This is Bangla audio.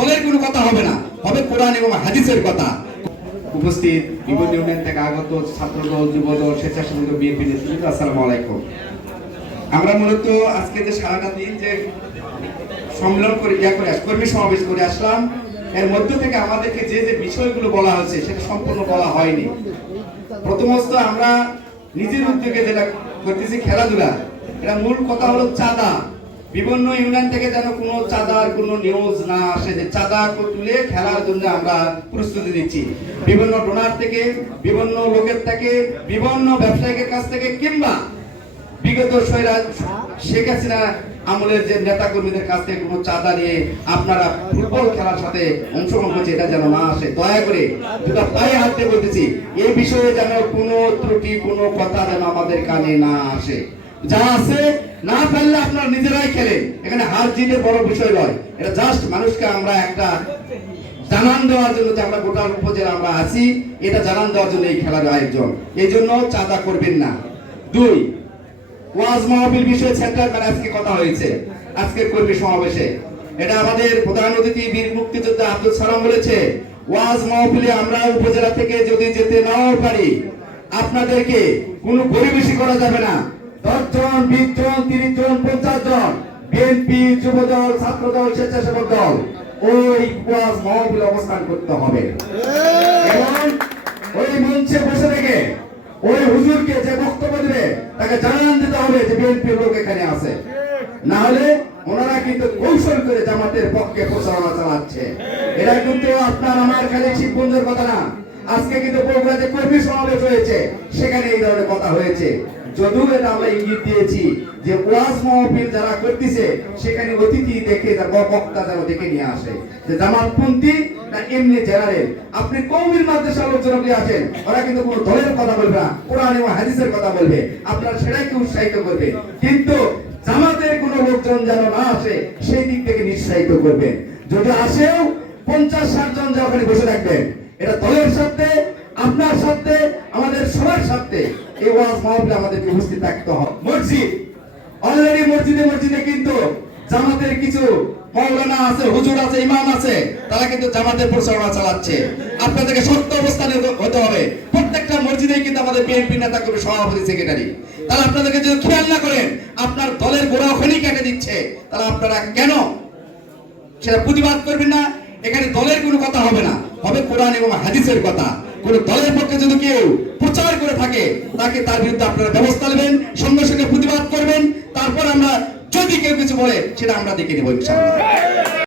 দলের কোনো কথা হবে না, হবে কোরআন এবং হাদিসের কথা। উপস্থিত বিভিন্ন ইউনিয়ন থেকে আগত ছাত্রদল, যুবদল, স্বেচ্ছাসেবক বিএনপি নেতৃত্ব আসসালামু আলাইকুম। আমরা মূলত আজকে যে সারাটা দিন যে সম্মেলন করে, ইয়া করে কর্মী সমাবেশ করে আসলাম, এর মধ্য থেকে আমাদেরকে যে যে বিষয়গুলো বলা হচ্ছে সেটা সম্পূর্ণ বলা হয়নি। প্রথমত আমরা নিজের উদ্যোগে যেটা করতেছি খেলাধুলা, এটা মূল কথা হলো চাঁদা। বিভিন্ন ইউনিয়ন থেকে যেন কোনো চাঁদার কোনো নিউজ না আসে, যে চাঁদা তুলে খেলার জন্য আমরা প্রস্তুতি দিচ্ছি বিভিন্ন ডোনার থেকে, বিভিন্ন লোকের থেকে, বিভিন্ন ব্যবসায়িকের কাছ থেকে, কিংবা বিগত সৈরাজ শেখ হাসিনা আমলের যে নেতা কর্মীদের কাছ থেকে কোনো চাঁদা নিয়ে আপনারা ফুটবল খেলার সাথে অংশগ্রহণ করছে, এটা যেন না আসে। দয়া করে দুটা পায়ে হাত বলতেছি এই বিষয়ে যেন কোনো ত্রুটি, কোনো কথা যেন আমাদের কানে না আসে। যা আছে না পারলে আপনারা নিজেরাই খেলেন এখানে হার জিতের বড় বিষয় নয়। এটা জাস্ট মানুষকে আমরা একটা জানান দেওয়ার জন্য যে আমরা গোটা উপজেলা আমরা আছি, এটা জানান দেওয়ার জন্য এই খেলার আয়োজন। এই জন্য চাঁদা করবেন না। দুই, ওয়াজ বিষয়ে সেন্টার মানে আজকে কথা হয়েছে। কর্মী সমাবেশে। এটা আমাদের প্রধান অতিথি, বীর মুক্তিযোদ্ধা আব্দুল সালাম বলেছে, ওয়াজ মাহফিলে আমরা উপজেলা থেকে যদি যেতে নাও পারি, আপনাদেরকে কোনো পরিবেশই করা যাবে না। জন, বিশ জন, তিরিশ জন, পঞ্চাশ জন। বিএনপি যুবদল, ছাত্রদল, স্বেচ্ছাসেবক দল, ওই ওয়াজ মাহফিলে অবস্থান করতে হবে। ওই মঞ্চে বসে থেকে ওই হুজুরকে যে বক্তব্য দিবে, তাকে জানান দিতে হবে যে বিএনপির লোক এখানে আছে। না হলে ওনারা কিন্তু কৌশল করে জামাতের পক্ষে প্রচারণা চালাচ্ছে। এরা কিন্তু আপনার আমার খালি শিবগঞ্জের কথা না। আজকে কিন্তু বগুড়াতে কর্মী সমাবেশ হয়েছে, সেখানে এই ধরনের কথা হয়েছে। যদিও এটা আমরা ইঙ্গিত দিয়েছি যে ওয়াজ মাহফিল যারা করতেছে, সেখানে অতিথি দেখে বক্তা যেন দেখে নিয়ে আসে। যে না এমনি জেনারেল, আপনি কৌমির আছেন, ওরা কিন্তু কোনো দলের কথা বলবে না, কোরআন এবং হাদিসের কথা বলবে, আপনার সেটাকে উৎসাহিত করবে। কিন্তু জামাতের কোনো লোকজন যেন না আসে, সেই দিক থেকে নিঃসাহিত করবেন যদি আসেও পঞ্চাশ ষাট জন যা ওখানে বসে থাকবেন এটা দলের আপনার আমাদের সবার এই ওয়াজ মাহফিলে আমাদেরকে উপস্থিত থাকতে হবে। মসজিদ অলরেডি মসজিদে মসজিদে কিন্তু জামাতের কিছু মৌলানা আছে, হুজুর আছে, ইমাম আছে, তারা কিন্তু জামাতের প্রচারণা চালাচ্ছে। আপনাদেরকে সত্য অবস্থানে হতে হবে। প্রত্যেকটা কিন্তু আমাদের বিএনপি নেতা সভাপতি সেক্রেটারি তাহলে আপনাদেরকে যদি খেয়াল না করেন, আপনার দলের গোড়া ওখানেই কেটে দিচ্ছে। তাহলে আপনারা কেন সেটা প্রতিবাদ করবেন না? এখানে দলের কোনো কথা হবে না। হবে কোরআন এবং হাদিসের কথা। কোন দলের পক্ষে যদি কেউ প্রচার করে থাকে, তাকে তার বিরুদ্ধে আপনারা ব্যবস্থা নেবেন, সঙ্গে সঙ্গে প্রতিবাদ করবেন। তারপর আমরা যদি কেউ কিছু বলে, সেটা আমরা দেখে নেব ইনশাআল্লাহ।